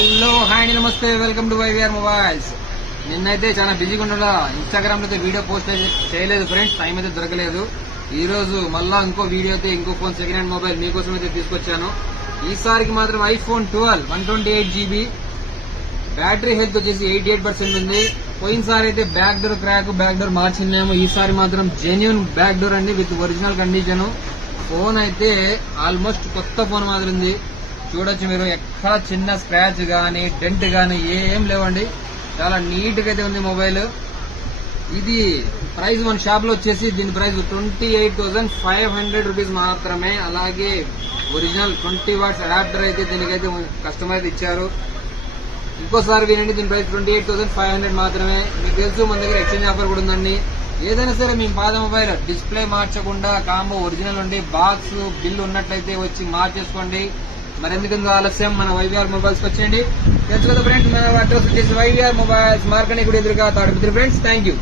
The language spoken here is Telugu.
హలో హాయ్ నమస్తే వెల్కమ్ టు వైవిఆర్ మొబైల్స్. నిన్నైతే చాలా బిజీగా ఉండగా ఇన్స్టాగ్రామ్ లో అయితే వీడియో పోస్ట్ చేయలేదు ఫ్రెండ్స్, టైం అయితే దొరకలేదు. ఈ రోజు మళ్ళా ఇంకో వీడియో అయితే ఇంకో ఫోన్ సెకండ్ హ్యాండ్ మొబైల్ మీకోసం అయితే తీసుకొచ్చాను. ఈసారికి మాత్రం ఐఫోన్ 12 128GB, బ్యాటరీ హెల్త్ వచ్చేసి 88% ఉంది. పోయినసారి అయితే back door crack, back door మార్చిందేమో. ఈసారి మాత్రం జెన్యున్ బ్యాక్ డోర్ అండి, విత్ ఒరిజినల్ కండిషన్. ఫోన్ అయితే ఆల్మోస్ట్ కొత్త ఫోన్ మాదిరి ఉంది. చూడొచ్చు మీరు, ఎక్కడ చిన్న స్క్రాచ్ గానీ డెంట్ గానీ ఏం లేవండి. చాలా నీట్ గా అయితే ఉంది మొబైల్. ఇది ప్రైస్ మన షాప్ లో వచ్చేసి దీని ప్రైస్ 28,500 రూపీస్ మాత్రమే. అలాగే ఒరిజినల్ 20 వాట్స్ అడాప్టర్ అయితే దీనికైతే కస్టమర్ ఇచ్చారు. ఇంకోసారి వినండి, దీని ప్రైస్ 28,500 మాత్రమే. మీకు తెలుసు మన దగ్గర ఎక్స్చేంజ్ ఆఫర్ కూడా ఉందండి. ఏదైనా సరే మీ పాత మొబైల్ డిస్ప్లే మార్చకుండా కాంబో ఒరిజినల్ ఉండి బాక్స్ బిల్ ఉన్నట్లయితే వచ్చి మార్చేసుకోండి. మరెందుకు ఆలస్యం, మన వైవిఆర్ మొబైల్స్ వచ్చేయండి. తెలుసు కదా ఫ్రెండ్స్, మన అడ్రస్ వచ్చేసి వైవిఆర్ మొబైల్స్, మార్కని కూడా ఎదురుగా తాడిపత్రి ఫ్రెండ్స్. Thank you.